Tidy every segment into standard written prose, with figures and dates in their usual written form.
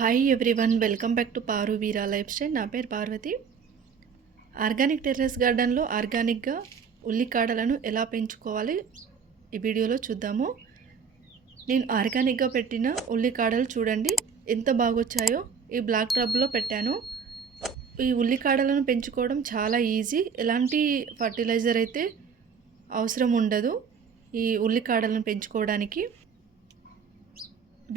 Hi everyone, welcome back to Paru Veera life style. నా పేరు Parvati. Organic terrace గార్డెన్లో ఆర్గానిక్గా ఉల్లికాడలను ఎలా పెంచుకోవాలి ఈ వీడియోలో చూద్దాము. నేను ఆర్గానిక్గా పెట్టిన ఉల్లికాడలు చూడండి ఎంత బాగొచ్చాయో. ఈ బ్లాక్ టబ్లో పెట్టాను. ఈ ఉల్లికాడలను పెంచుకోవడం చాలా ఈజీ. ఎలాంటి ఫర్టిలైజర్ అయితే అవసరం ఉండదు ఈ ఉల్లికాడలను పెంచుకోవడానికి.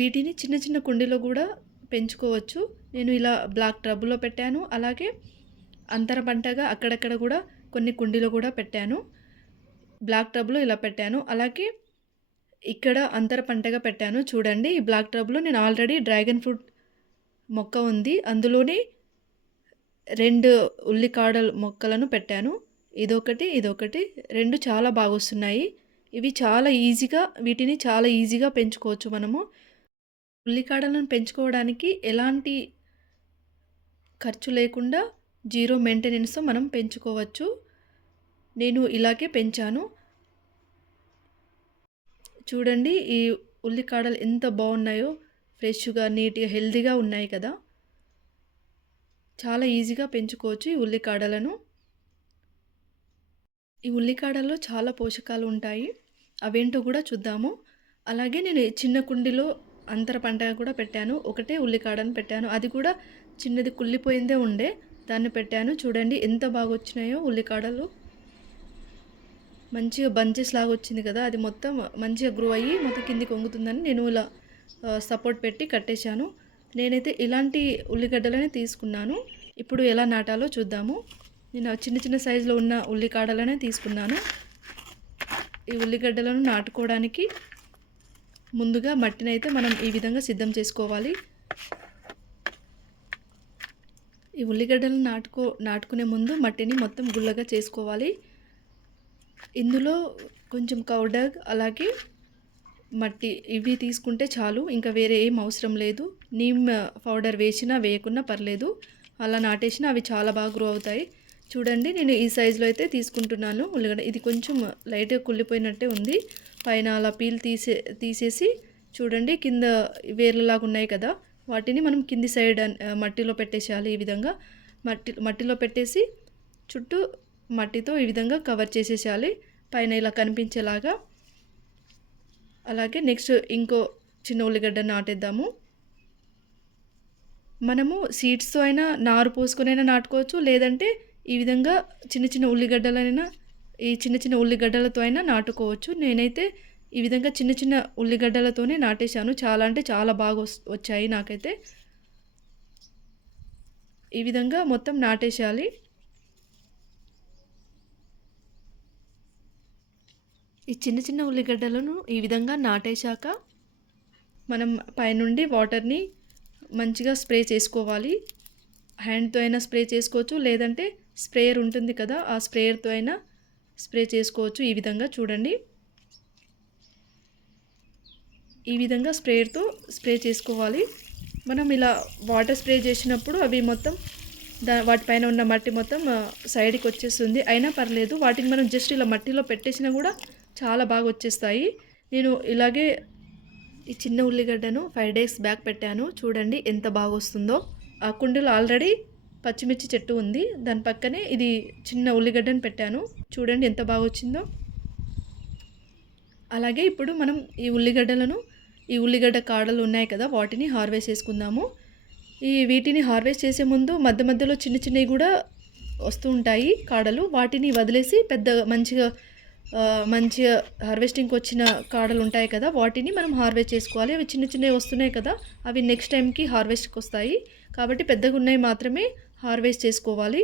వీటిని చిన్న చిన్న కుండీలో కూడా పెంచుకోవచ్చు. నేను ఇలా బ్లాక్ టబ్లో పెట్టాను. అలాగే అంతర పంటగా అక్కడక్కడ కూడా కొన్ని కుండీలో కూడా పెట్టాను. బ్లాక్ టబ్లో ఇలా పెట్టాను. అలాగే ఇక్కడ అంతర పంటగా పెట్టాను. చూడండి, ఈ బ్లాక్ టబ్లో నేను ఆల్రెడీ డ్రాగన్ ఫ్రూట్ మొక్క ఉంది. అందులోనే 2 ఉల్లికాడల మొక్కలను పెట్టాను. ఇదొకటి ఇదొకటి. 2 చాలా బాగా వస్తున్నాయి. ఇవి చాలా ఈజీగా, వీటిని చాలా ఈజీగా పెంచుకోవచ్చు మనము. ఉల్లికాడలను పెంచుకోవడానికి ఎలాంటి ఖర్చు లేకుండా జీరో మెయింటెనెన్స్తో మనం పెంచుకోవచ్చు. నేను ఇలాగే పెంచాను. చూడండి, ఈ ఉల్లికాడలు ఎంత బాగున్నాయో. ఫ్రెష్గా, నీట్గా, హెల్తీగా ఉన్నాయి కదా. చాలా ఈజీగా పెంచుకోవచ్చు ఈ ఉల్లికాడలను. ఈ ఉల్లికాడల్లో చాలా పోషకాలు ఉంటాయి. అవేంటో కూడా చూద్దాము. అలాగే నేను చిన్న కుండీలో అంతర పంటగా కూడా పెట్టాను. ఒకటే ఉల్లికాడను పెట్టాను. అది కూడా చిన్నది కుళ్ళిపోయిందే ఉండే, దాన్ని పెట్టాను. చూడండి ఎంత బాగా వచ్చినాయో ఉల్లికాడలు. మంచిగా బంచెస్ లాగా వచ్చింది కదా. అది మొత్తం మంచిగా గ్రో అయ్యి మొత్తం కిందికి వంగుతుందని నేను ఇలా సపోర్ట్ పెట్టి కట్టేశాను. నేనైతే ఇలాంటి ఉల్లిగడ్డలనే తీసుకున్నాను. ఇప్పుడు ఎలా నాటాలో చూద్దాము. నేను చిన్న చిన్న సైజులో ఉన్న ఉల్లికాడలనే తీసుకున్నాను. ఈ ఉల్లిగడ్డలను నాటుకోవడానికి ముందుగా మట్టిని అయితే మనం ఈ విధంగా సిద్ధం చేసుకోవాలి. ఈ ఉల్లిగడ్డలను నాటుకునే ముందు మట్టిని మొత్తం గుల్లగా చేసుకోవాలి. ఇందులో కొంచెం కౌడగ్, అలాగే మట్టి, ఇవి తీసుకుంటే చాలు. ఇంకా వేరే ఏం అవసరం లేదు. నీమ్ పౌడర్ వేసినా వేయకున్నా పర్లేదు. అలా నాటేసినా అవి చాలా బాగా గ్రో అవుతాయి. చూడండి, నేను ఈ సైజులో అయితే తీసుకుంటున్నాను ఉల్లిగడ్డ. ఇది కొంచెం లైట్గా కుళ్ళిపోయినట్టే ఉంది. పైన అలా పీల్ తీసేసి చూడండి, కింద వేర్లలాగా ఉన్నాయి కదా, వాటిని మనం కింది సైడ్ మట్టిలో పెట్టేసేయాలి. ఈ విధంగా మట్టిలో పెట్టేసి చుట్టూ మట్టితో ఈ విధంగా కవర్ చేసేసేయాలి, పైన ఇలా కనిపించేలాగా. అలాగే నెక్స్ట్ ఇంకో చిన్న ఉల్లిగడ్డ నాటేద్దాము. మనము సీడ్స్తో అయినా నారు పోసుకొనైనా నాటుకోవచ్చు, లేదంటే ఈ విధంగా చిన్న చిన్న ఉల్లిగడ్డలైనా ఈ చిన్న చిన్న ఉల్లిగడ్డలతో అయినా నాటుకోవచ్చు. నేనైతే ఈ విధంగా చిన్న చిన్న ఉల్లిగడ్డలతోనే నాటేశాను. చాలా అంటే చాలా బాగా వచ్చాయి నాకైతే. ఈ విధంగా మొత్తం నాటేసేయాలి. ఈ చిన్న చిన్న ఉల్లిగడ్డలను ఈ విధంగా నాటేశాక మనం పైనుండి వాటర్ని మంచిగా స్ప్రే చేసుకోవాలి. హ్యాండ్తో అయినా స్ప్రే చేసుకోవచ్చు, లేదంటే స్ప్రేయర్ ఉంటుంది కదా, ఆ స్ప్రేయర్తో అయినా స్ప్రే చేసుకోవచ్చు. ఈ విధంగా చూడండి, ఈ విధంగా స్ప్రేయర్తో స్ప్రే చేసుకోవాలి. మనం ఇలా వాటర్ స్ప్రే చేసినప్పుడు అవి మొత్తం వాటిపైన ఉన్న మట్టి మొత్తం సైడ్కి వచ్చేస్తుంది. అయినా పర్లేదు, వాటిని మనం జస్ట్ ఇలా మట్టిలో పెట్టేసినా కూడా చాలా బాగా వచ్చేస్తాయి. నేను ఇలాగే ఈ చిన్న ఉల్లిగడ్డను 5 days బ్యాక్ పెట్టాను. చూడండి ఎంత బాగా వస్తుందో. ఆ కుండీలో ఆల్రెడీ పచ్చిమిర్చి చెట్టు ఉంది, దాని పక్కనే ఇది చిన్న ఉల్లిగడ్డను పెట్టాను. చూడండి ఎంత బాగా వచ్చిందో. అలాగే ఇప్పుడు మనం ఈ ఉల్లిగడ్డ కాడలు ఉన్నాయి కదా, వాటిని హార్వెస్ట్ చేసుకుందాము. వీటిని హార్వెస్ట్ చేసే ముందు మధ్య మధ్యలో చిన్న చిన్నవి కూడా వస్తూ ఉంటాయి కాడలు. వాటిని వదిలేసి మంచిగా హార్వెస్టింగ్కి వచ్చిన కాడలు ఉంటాయి కదా, వాటిని మనం హార్వెస్ట్ చేసుకోవాలి. అవి చిన్న చిన్నవి వస్తున్నాయి కదా, అవి నెక్స్ట్ టైంకి హార్వెస్ట్కి వస్తాయి. కాబట్టి పెద్దగా ఉన్నాయి మాత్రమే హార్వెస్ట్ చేసుకోవాలి.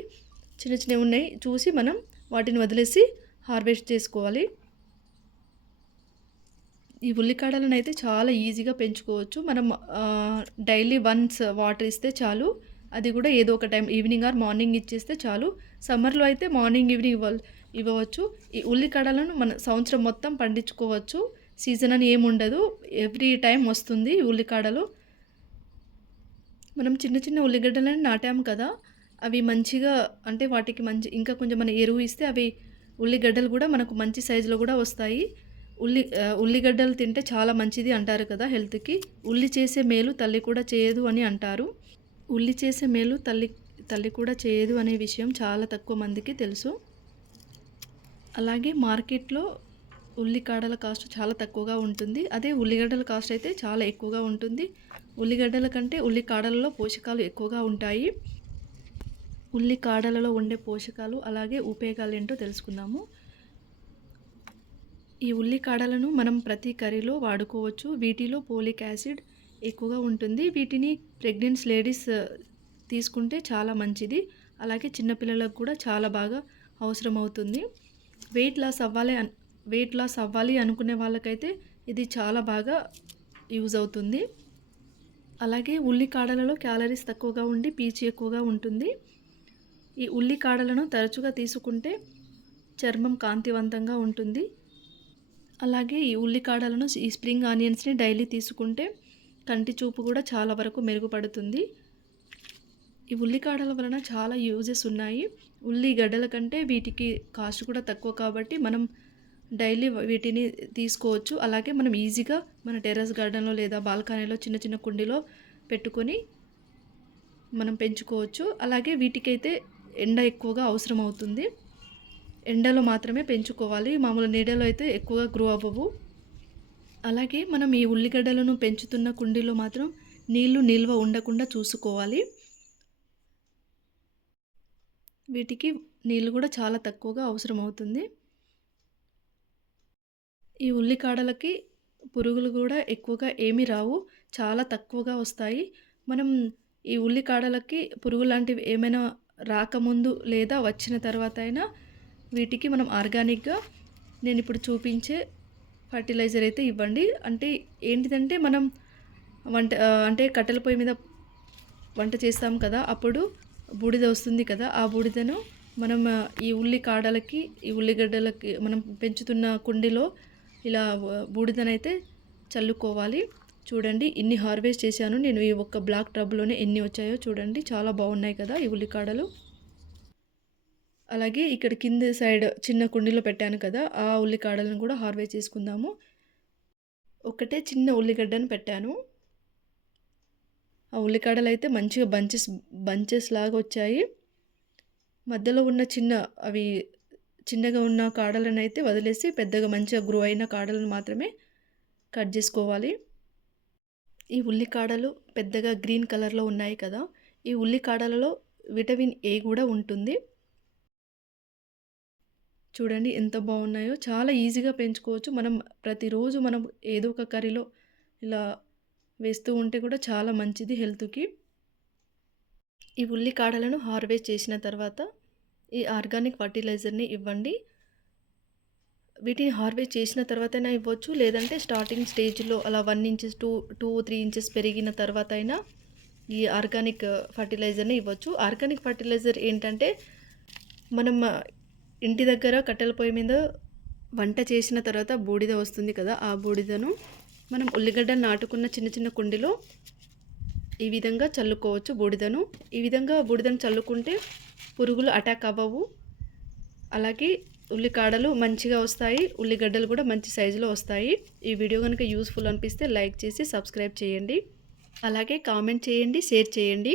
చిన్న చిన్నవి ఉన్నాయి చూసి మనం వాటిని వదిలేసి హార్వెస్ట్ చేసుకోవాలి. ఈ ఉల్లికాడలను అయితే చాలా ఈజీగా పెంచుకోవచ్చు. మనం డైలీ వన్స్ వాటర్ ఇస్తే చాలు. అది కూడా ఏదో ఒక టైం, ఈవినింగ్ ఆర్ మార్నింగ్ ఇచ్చేస్తే చాలు. సమ్మర్లో అయితే మార్నింగ్ ఈవినింగ్ ఇవ్వవచ్చు. ఈ ఉల్లికాడలను మన సంవత్సరం మొత్తం పండించుకోవచ్చు. సీజన్ అని ఏముండదు, ఎవ్రీ టైం వస్తుంది ఈ ఉల్లికాడలు. మనం చిన్న చిన్న ఉల్లిగడ్డలను నాటాము కదా, అవి మంచిగా, అంటే వాటికి ఇంకా కొంచెం మన ఎరువు ఇస్తే అవి ఉల్లిగడ్డలు కూడా మనకు మంచి సైజులో కూడా వస్తాయి. ఉల్లిగడ్డలు తింటే చాలా మంచిది అంటారు కదా హెల్త్‌కి. ఉల్లి చేసే మేలు తల్లి కూడా చేయదు అని అంటారు. ఉల్లి చేసే మేలు తల్లి తల్లి కూడా చేయదు అనే విషయం చాలా తక్కువ మందికి తెలుసు. అలాగే మార్కెట్‌లో ఉల్లికాడల కాస్ట్ చాలా తక్కువగా ఉంటుంది. అదే ఉల్లిగడ్డల కాస్ట్ అయితే చాలా ఎక్కువగా ఉంటుంది. ఉల్లిగడ్డల కంటే ఉల్లికాడలలో పోషకాలు ఎక్కువగా ఉంటాయి. ఉల్లికాడలలో ఉండే పోషకాలు అలాగే ఉపయోగాలేంటో తెలుసుకుందాము. ఈ ఉల్లికాడలను మనం ప్రతి కర్రీలో వాడుకోవచ్చు. వీటిలో ఫోలిక్ యాసిడ్ ఎక్కువగా ఉంటుంది. వీటిని ప్రెగ్నెంట్ లేడీస్ తీసుకుంటే చాలా మంచిది. అలాగే చిన్నపిల్లలకు కూడా చాలా బాగా అవసరమవుతుంది. వెయిట్ లాస్ అవ్వాలి అనుకునే వాళ్ళకైతే ఇది చాలా బాగా యూజ్ అవుతుంది. అలాగే ఉల్లికాడలలో క్యాలరీస్ తక్కువగా ఉండి పీచు ఎక్కువగా ఉంటుంది. ఈ ఉల్లికాడలను తరచుగా తీసుకుంటే చర్మం కాంతివంతంగా ఉంటుంది. అలాగే ఈ ఉల్లికాడలను ఈ స్ప్రింగ్ ఆనియన్స్ని డైలీ తీసుకుంటే కంటి చూపు కూడా చాలా వరకు మెరుగుపడుతుంది. ఈ ఉల్లికాడల వలన చాలా యూజెస్ ఉన్నాయి. ఉల్లిగడ్డల కంటే వీటికి కాస్ట్ కూడా తక్కువ కాబట్టి మనం డైలీ వీటిని తీసుకోవచ్చు. అలాగే మనం ఈజీగా మన టెర్రస్ గార్డెన్లో లేదా బాల్కనీలో చిన్న చిన్న కుండీలో పెట్టుకొని మనం పెంచుకోవచ్చు. అలాగే వీటికైతే ఎండ ఎక్కువగా అవసరం అవుతుంది. ఎండలో మాత్రమే పెంచుకోవాలి. మామూలు నీడలో అయితే ఎక్కువగా గ్రో అవ్వవు. అలాగే మనం ఈ ఉల్లిగడ్డలను పెంచుతున్న కుండీలో మాత్రం నీళ్లు నిల్వ ఉండకుండా చూసుకోవాలి. వీటికి నీళ్ళు కూడా చాలా తక్కువగా అవసరం అవుతుంది. ఈ ఉల్లికాడలకి పురుగులు కూడా ఎక్కువగా ఏమీ రావు. చాలా తక్కువగా వస్తాయి. మనం ఈ ఉల్లికాడలకి పురుగు లాంటివి ఏమైనా రాకముందు లేదా వచ్చిన తర్వాత అయినా వీటికి మనం ఆర్గానిక్‌గా నేనిప్పుడు చూపించే ఫర్టిలైజర్ అయితే ఇవ్వండి. అంటే ఏంటిదంటే మనం అంటే కట్టెల పొయ్యి మీద వంట చేస్తాం కదా! అప్పుడు బూడిద వస్తుంది కదా! ఆ బూడిదను మనం ఈ ఉల్లికాడలకి, ఈ ఉల్లిగడ్డలకి మనం పెంచుతున్న కుండీలో ఇలా బూడిదనైతే చల్లుకోవాలి. చూడండి ఇన్ని హార్వెస్ట్ చేశాను నేను ఈ ఒక్క బ్లాక్ టబ్‌లోనే ఎన్ని వచ్చాయో చూడండి. చాలా బాగున్నాయి కదా ఈ ఉల్లికాడలు. అలాగే ఇక్కడ కింద సైడ్ చిన్న కుండీలో పెట్టాను కదా! ఆ ఉల్లికాడలను కూడా హార్వెస్ట్ చేసుకుందాము. ఒకటే చిన్న ఉల్లిగడ్డను పెట్టాను. ఆ ఉల్లికాడలైతే మంచిగా బంచెస్ లాగా వచ్చాయి. మధ్యలో ఉన్న అవి చిన్నగా ఉన్న కాడలనైతే వదిలేసి పెద్దగా మంచిగా గ్రో అయిన కాడలను మాత్రమే కట్ చేసుకోవాలి. ఈ ఉల్లికాడలు పెద్దగా గ్రీన్ కలర్‌లో ఉన్నాయి కదా! ఈ ఉల్లికాడలలో విటమిన్ ఏ కూడా ఉంటుంది. చూడండి ఎంత బాగున్నాయో. చాలా ఈజీగా పెంచుకోవచ్చు. మనం ప్రతిరోజు మనం ఏదో ఒక కర్రీలో ఇలా వేస్తూ ఉంటే కూడా చాలా మంచిది హెల్త్‌కి. ఈ ఉల్లికాడలను హార్వెస్ట్ చేసిన తర్వాత ఈ ఆర్గానిక్ ఫర్టిలైజర్‌ని ఇవ్వండి. వీటిని హార్వెస్ట్ చేసిన తర్వాతైనా ఇవ్వచ్చు. లేదంటే స్టార్టింగ్ స్టేజ్‌లో అలా 1 ఇంచెస్ 3 ఇంచెస్ పెరిగిన తర్వాత అయినా ఈ ఆర్గానిక్ ఫర్టిలైజర్‌ని ఇవ్వచ్చు. ఆర్గానిక్ ఫర్టిలైజర్ ఏంటంటే మనం ఇంటి దగ్గర కట్టెల పొయ్యి మీద వంట చేసిన తర్వాత బూడిద వస్తుంది కదా! ఆ బూడిదను మనం ఉల్లిగడ్డను నాటుకున్న చిన్న చిన్న కుండీలో ఈ విధంగా చల్లుకోవచ్చు బూడిదను. ఈ విధంగా బూడిదను చల్లుకుంటే పురుగులు అటాక్ అవ్వవు. అలాగే ఉల్లికాడలు మంచిగా వస్తాయి. ఉల్లిగడ్డలు కూడా మంచి సైజులో వస్తాయి. ఈ వీడియో కనుక యూస్‌ఫుల్ అనిపిస్తే లైక్ చేసి సబ్స్క్రైబ్ చేయండి. అలాగే కామెంట్ చేయండి, షేర్ చేయండి.